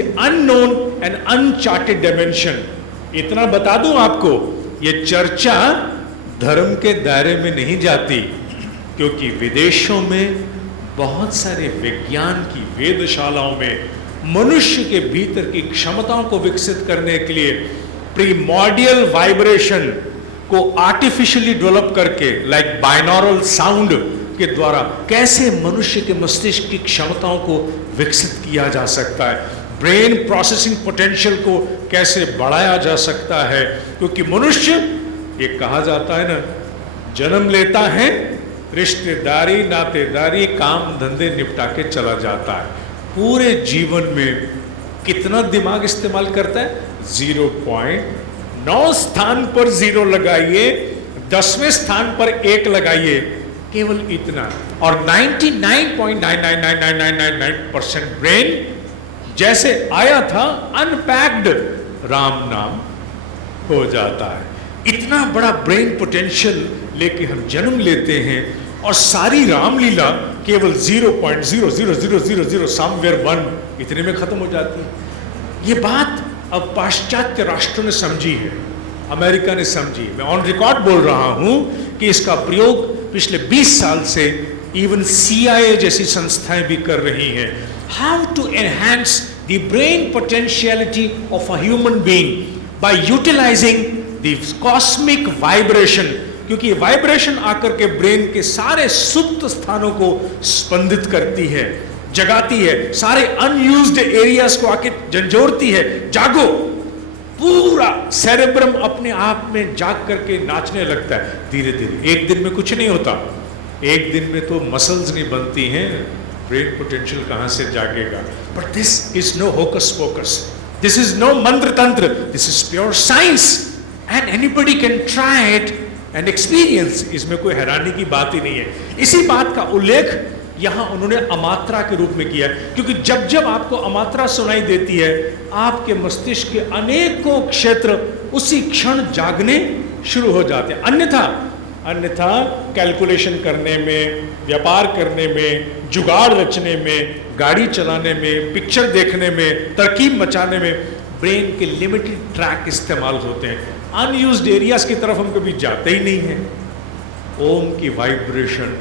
Unknown and uncharted dimension. इतना बता दूं आपको, ये चर्चा धर्म के दायरे में नहीं जाती, क्योंकि विदेशों में बहुत सारे विज्ञान की वेधशालाओं में मनुष्य के भीतर की क्षमताओं को विकसित करने के लिए प्रीमॉर्डियल वाइब्रेशन को आर्टिफिशियली डेवलप करके, लाइक बाइनॉरल साउंड के द्वारा कैसे मनुष्य के मस्तिष्क की क्षमताओं को विकसित किया जा सकता है, ब्रेन प्रोसेसिंग पोटेंशियल को कैसे बढ़ाया जा सकता है। क्योंकि मनुष्य, ये कहा जाता है ना, जन्म लेता है, रिश्तेदारी नातेदारी काम धंधे निपटा के चला जाता है, पूरे जीवन में कितना दिमाग इस्तेमाल करता है? 0.9 स्थान पर 0 लगाइए, 10वें स्थान पर 1 लगाइए, केवल इतना। और 99.9999999% ब्रेन जैसे आया था अनपैक्ड राम नाम हो जाता है। इतना बड़ा ब्रेन पोटेंशियल लेके हम जन्म लेते हैं और सारी रामलीला केवल 0.00000 समवेयर 1 इतने में खत्म हो जाती है। ये बात अब पाश्चात्य राष्ट्रों ने समझी है, अमेरिका ने समझी। मैं ऑन रिकॉर्ड बोल रहा हूं कि इसका प्रयोग पिछले 20 साल से इवन CIA जैसी संस्थाएं भी कर रही हैं। How to enhance the brain potentiality of a human being by utilising the cosmic vibration, क्योंकि वाइब्रेशन आकर के ब्रेन के सारे सुप्त स्थानों को स्पंदित करती है, जगाती है, सारे अनयूज्ड एरियाज को आके झंझोरती है। जागो, पूरा सेरेब्रम अपने आप में जाग करके नाचने लगता है धीरे धीरे। एक दिन में कुछ नहीं होता, एक दिन में तो मसल्स नहीं बनती हैं, ब्रेन पोटेंशियल कहां से जागेगा। But this is no hocus pocus, this is no mantra tantra, this is pure science and anybody can try it and experience. इसमें कोई हैरानी की बात ही नहीं है। इसी बात का उल्लेख यहां उन्होंने अमात्रा के रूप में किया, क्योंकि जब जब आपको अमात्रा सुनाई देती है, आपके मस्तिष्क के अनेकों क्षेत्र उसी क्षण जागने शुरू हो जाते हैं। अन्यथा कैलकुलेशन करने में, व्यापार करने में, जुगाड़ रचने में, गाड़ी चलाने में, पिक्चर देखने में, तरकीब मचाने में ब्रेन के लिमिटेड ट्रैक इस्तेमाल होते हैं। अनयूज्ड एरियाज की तरफ हम कभी जाते ही नहीं हैं। ओम की वाइब्रेशन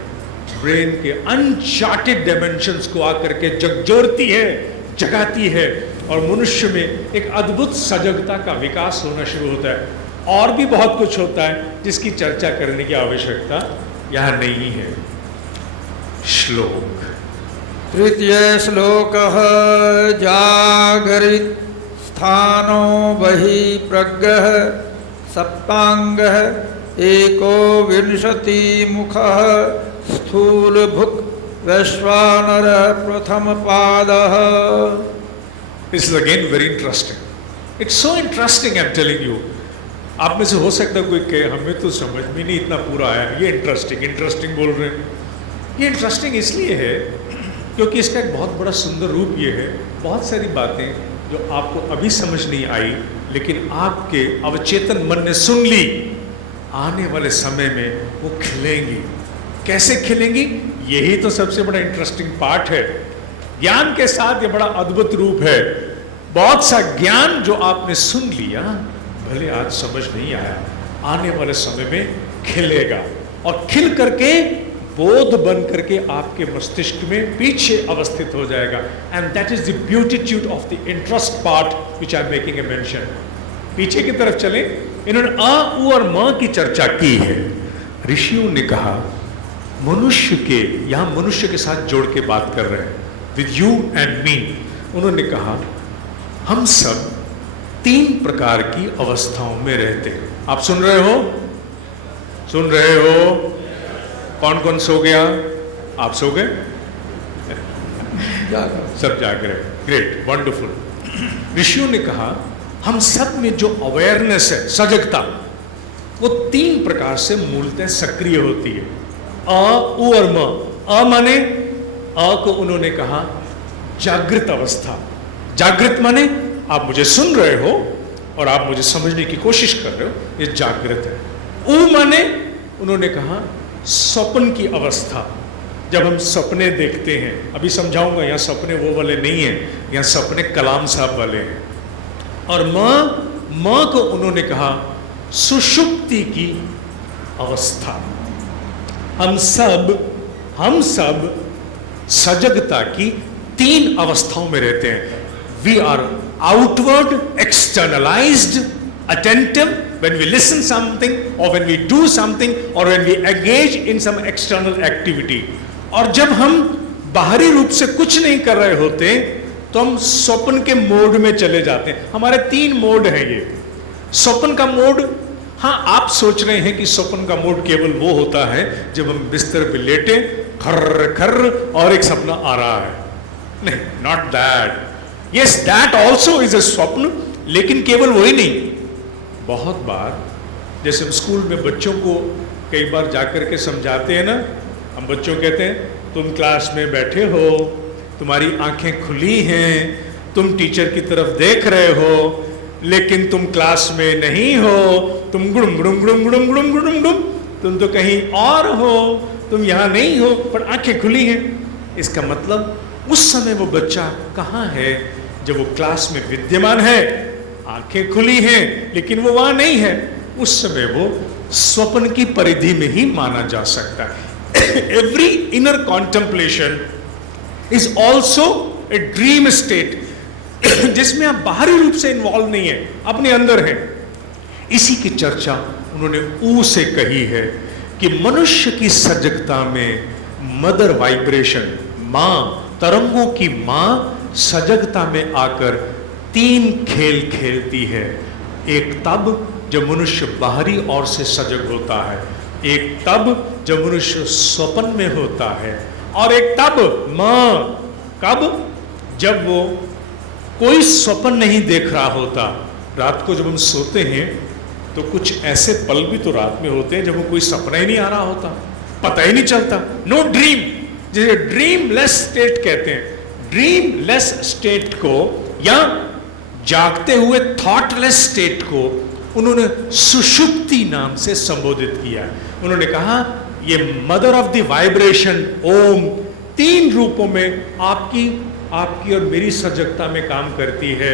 ब्रेन के अनचार्टेड डायमेंशंस को आकर के झकझोरती है, जगाती है, और मनुष्य में एक अद्भुत सजगता का विकास होना शुरू होता है। और भी बहुत कुछ होता है जिसकी चर्चा करने की आवश्यकता यह नहीं है। श्लोक तृतीय श्लोक जागरित स्थानो बहि प्रज्ञ सप्तांग एको विंशति मुख स्थूल भुक् वैश्वानर प्रथम पाद। This is again very interesting. It's so interesting, I'm telling you. आप में से हो सकता है कोई कहे हमें तो समझ में नहीं इतना पूरा आया, ये इंटरेस्टिंग बोल रहे हैं। ये इंटरेस्टिंग इसलिए है क्योंकि इसका एक बहुत बड़ा सुंदर रूप ये है। बहुत सारी बातें जो आपको अभी समझ नहीं आई, लेकिन आपके अवचेतन मन ने सुन ली, आने वाले समय में वो खिलेंगी। कैसे खिलेंगी? यही तो सबसे बड़ा इंटरेस्टिंग पार्ट है। ज्ञान के साथ ये बड़ा अद्भुत रूप है। बहुत सा ज्ञान जो आपने सुन लिया, भले आज समझ नहीं आया, आने वाले समय में खिलेगा, और खिल करके बोध बन करके आपके मस्तिष्क में पीछे अवस्थित हो जाएगा। And that is the beatitude of the interest part which I am making a mention. पीछे की तरफ चले, इन्होंने अ, उ और म की चर्चा की है। ऋषियों ने कहा मनुष्य के, यहां मनुष्य के साथ जोड़ के बात कर रहे हैं, विद यू एंड मी। उन्होंने कहा हम सब 3 प्रकार की अवस्थाओं में रहते हैं। आप सुन रहे हो? सुन रहे हो? कौन कौन सो गया? आप सो गए? सब जाग रहे। Great, wonderful. ऋषियों ने कहा हम सब में जो अवेयरनेस है, सजगता, वो 3 प्रकार से मूलतः सक्रिय होती है। अ, उ और म। अ माने, अ को उन्होंने कहा जागृत अवस्था। जागृत माने आप मुझे सुन रहे हो और आप मुझे समझने की कोशिश कर रहे हो, ये जागृत है। उ माने उन्होंने कहा स्वप्न की अवस्था, जब हम सपने देखते हैं, अभी समझाऊंगा, यहाँ सपने वो वाले नहीं हैं, यहाँ सपने कलाम साहब वाले हैं। और माँ को उन्होंने कहा सुषुप्ति की अवस्था। हम सब सजगता की 3 अवस्थाओं में रहते हैं। We are outward externalised attentive when we listen something or when we do something or when we engage in some external activity। और जब हम बाहरी रूप से कुछ नहीं कर रहे होते तो हम स्वप्न के मोड में चले जाते हैं। हमारे 3 मोड हैं ये। स्वप्न का मोड, हाँ आप सोच रहे हैं कि स्वप्न का मोड केवल वो होता है जब हम बिस्तर पे लेटे खर्र खर्र और एक सपना आ रहा है। नहीं, not that. Yes, that also is a स्वप्न, लेकिन केवल वही नहीं। बहुत बार जैसे हम स्कूल में बच्चों को कई बार जाकर के समझाते हैं ना, हम बच्चों कहते हैं तुम क्लास में बैठे हो, तुम्हारी आंखें खुली हैं, तुम टीचर की तरफ देख रहे हो, लेकिन तुम क्लास में नहीं हो, तुम गुड़ुम गुड़ुम गुड़ुम गुड़ुम गुड़ुम गुड़ुम गुड़ुम, तुम तो कहीं और हो, तुम यहाँ नहीं हो, पर आंखें खुली हैं। इसका मतलब उस समय वो बच्चा कहाँ है जब वो क्लास में विद्यमान है, आंखें खुली हैं, लेकिन वो वहां नहीं है। उस समय वो स्वप्न की परिधि में ही माना जा सकता है। Every inner contemplation is also a dream state, जिसमें आप बाहरी रूप से इन्वॉल्व नहीं है, अपने अंदर है। इसी की चर्चा उन्होंने ऊ से कही है कि मनुष्य की सजगता में मदर वाइब्रेशन, मां, तरंगों की मां सजगता में आकर 3 खेल खेलती है। एक तब जब मनुष्य बाहरी ओर से सजग होता है, एक तब जब मनुष्य स्वप्न में होता है, और एक तब मां कब, जब वो कोई स्वप्न नहीं देख रहा होता। रात को जब हम सोते हैं तो कुछ ऐसे पल भी तो रात में होते हैं जब वो कोई सपना ही नहीं आ रहा होता, पता ही नहीं चलता। नो ड्रीम, जिसे ड्रीमलेस स्टेट कहते हैं। ड्रीमलेस स्टेट को या जागते हुए थॉटलेस स्टेट को उन्होंने सुषुप्ति नाम से संबोधित किया। उन्होंने कहा ये मदर ऑफ द वाइब्रेशन ओम 3 रूपों में आपकी और मेरी सजगता में काम करती है,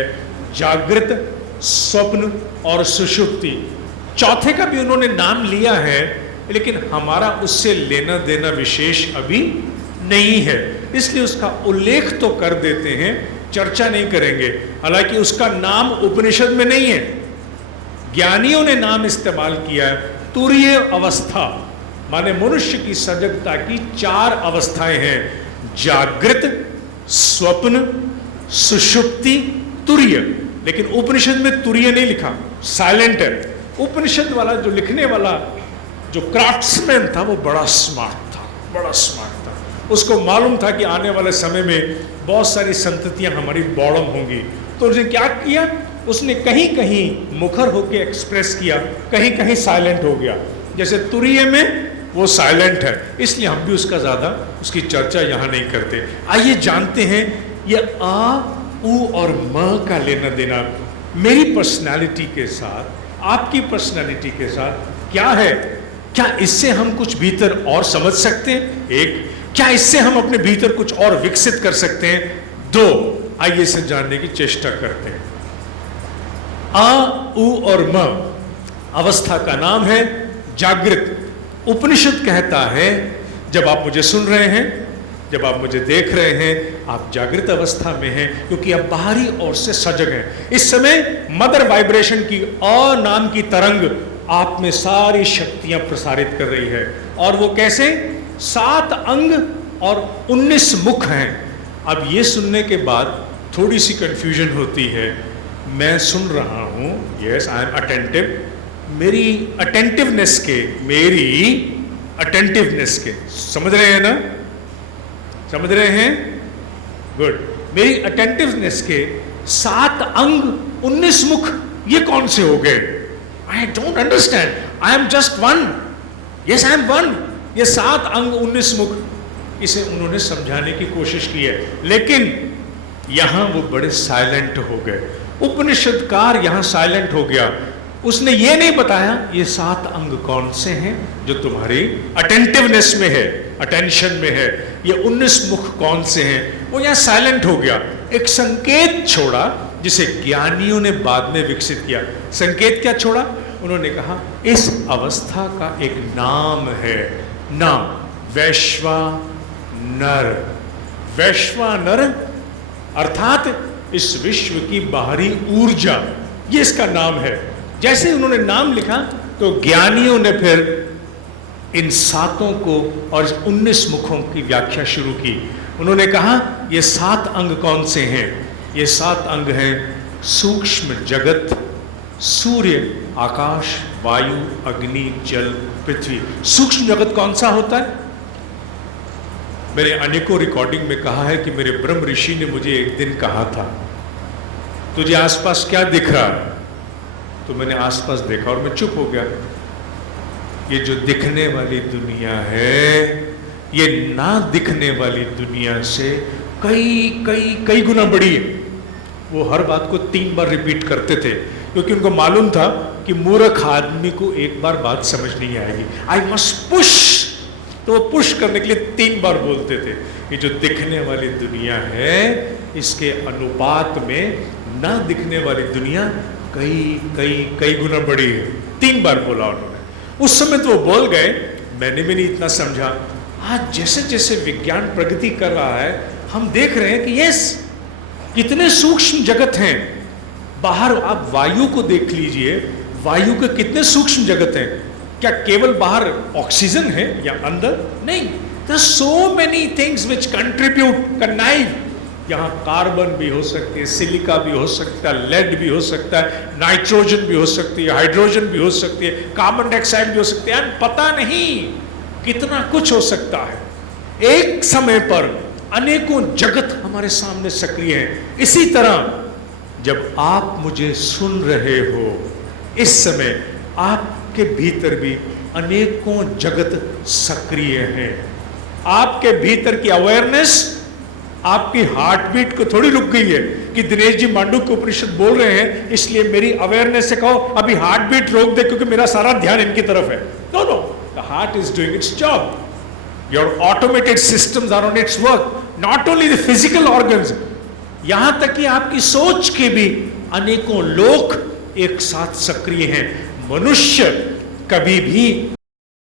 जागृत, स्वप्न और सुषुप्ति। चौथे का भी उन्होंने नाम लिया है, लेकिन हमारा उससे लेना देना विशेष अभी नहीं है, इसलिए उसका उल्लेख तो कर देते हैं, चर्चा नहीं करेंगे। हालांकि उसका नाम उपनिषद में नहीं है, ज्ञानियों ने नाम इस्तेमाल किया है, तुरीय अवस्था। माने मनुष्य की सजगता की 4 अवस्थाएं हैं, जागृत, स्वप्न, सुषुप्ति, तुरीय। लेकिन उपनिषद में तुरीय नहीं लिखा, साइलेंट है। उपनिषद वाला जो लिखने वाला जो क्राफ्ट्समैन था वो बड़ा स्मार्ट था। उसको मालूम था कि आने वाले समय में बहुत सारी संततियां हमारी बॉडम होंगी, तो उसने क्या किया, उसने कहीं कहीं मुखर होकर एक्सप्रेस किया, कहीं कहीं साइलेंट हो गया। जैसे तुरीय में वो साइलेंट है, इसलिए हम भी उसकी चर्चा यहाँ नहीं करते। आइए जानते हैं ये आ, ऊ और म का लेना देना मेरी पर्सनालिटी के साथ, आपकी पर्सनालिटी के साथ क्या है। क्या इससे हम कुछ भीतर और समझ सकते हैं? एक, क्या इससे हम अपने भीतर कुछ और विकसित कर सकते हैं? 2, आइए इसे जानने की चेष्टा करते हैं। आ, ऊ और म अवस्था का नाम है जागृत। उपनिषद कहता है जब आप मुझे सुन रहे हैं, जब आप मुझे देख रहे हैं, आप जागृत अवस्था में हैं, क्योंकि आप बाहरी ओर से सजग हैं। इस समय मदर वाइब्रेशन की अ नाम की तरंग आप में सारी शक्तियां प्रसारित कर रही है। और वो कैसे? 7 अंग और 19 मुख हैं। अब ये सुनने के बाद थोड़ी सी कंफ्यूजन होती है। मैं सुन रहा हूं, यस आई एम अटेंटिव, मेरी अटेंटिवनेस के समझ रहे हैं ना? समझ रहे हैं? गुड। मेरी अटेंटिवनेस के 7 अंग 19 मुख, ये कौन से हो गए? I don't understand, I am just 1। Yes I am 1। ये 7 अंग 19 मुख, इसे उन्होंने समझाने की कोशिश की है, लेकिन यहां वो बड़े साइलेंट हो गए। उपनिषदकार यहां साइलेंट हो गया। उसने ये नहीं बताया ये 7 अंग कौन से हैं जो तुम्हारी अटेंटिवनेस में है। अटेंशन में है, ये 19 मुख कौन से हैं, वो यहाँ साइलेंट हो गया। एक संकेत छोड़ा जिसे ज्ञानियों ने बाद में विकसित किया। संकेत क्या छोड़ा? उन्होंने कहा इस अवस्था का एक नाम है, नाम वैश्वानर। वैश्वानर अर्थात इस विश्व की बाहरी ऊर्जा, ये इसका नाम है। जैसे उन्होंने नाम लिखा तो ज्ञानियों ने फिर इन सातों को और 19 मुखों की व्याख्या शुरू की। उन्होंने कहा ये 7 अंग कौन से हैं? ये 7 अंग हैं सूक्ष्म जगत, सूर्य, आकाश, वायु, अग्नि, जल, पृथ्वी। सूक्ष्म जगत कौन सा होता है? मैंने अनेकों रिकॉर्डिंग में कहा है कि मेरे ब्रह्म ऋषि ने मुझे एक दिन कहा था, तुझे आसपास क्या दिख रहा है? तो मैंने आसपास देखा और मैं चुप हो गया। ये जो दिखने वाली दुनिया है, ये ना दिखने वाली दुनिया से कई कई कई गुना बड़ी है। वो हर बात को 3 बार रिपीट करते थे, क्योंकि उनको मालूम था कि मूर्ख आदमी को एक बार बात समझ नहीं आएगी। आई मस्ट पुश, तो वो पुश करने के लिए 3 बार बोलते थे। ये जो दिखने वाली दुनिया है, इसके अनुपात में ना दिखने वाली दुनिया कई कई कई गुना बड़ी है। 3 बार बोला उन्होंने। उस समय तो वो बोल गए, मैंने भी नहीं इतना समझा। आज जैसे जैसे विज्ञान प्रगति कर रहा है, हम देख रहे हैं कि यस, कितने सूक्ष्म जगत हैं। बाहर आप वायु को देख लीजिए, वायु के कितने सूक्ष्म जगत हैं। क्या केवल बाहर ऑक्सीजन है या अंदर? नहीं, there are so many things which contribute, connive. यहाँ कार्बन भी हो सकती है, सिलिका भी हो सकता है, लेड भी हो सकता है, नाइट्रोजन भी हो सकती है, हाइड्रोजन भी हो सकती है, कार्बन डाइऑक्साइड भी हो सकती है, पता नहीं कितना कुछ हो सकता है। एक समय पर अनेकों जगत हमारे सामने सक्रिय हैं। इसी तरह जब आप मुझे सुन रहे हो, इस समय आपके भीतर भी अनेकों जगत सक्रिय हैं। आपके भीतर की अवेयरनेस आपकी हार्ट बीट को थोड़ी रुक गई है कि दिनेश जी मांडुक्य उपनिषद बोल रहे हैं इसलिए मेरी अवेयरनेस से कहो अभी हार्ट बीट रोक दे क्योंकि मेरा सारा ध्यान इनकी तरफ है। No no, the heart is doing its job. Your automated systems are on its work, not only the physical organs, यहां तक कि आपकी सोच के भी अनेकों लोग एक साथ सक्रिय हैं। मनुष्य कभी भी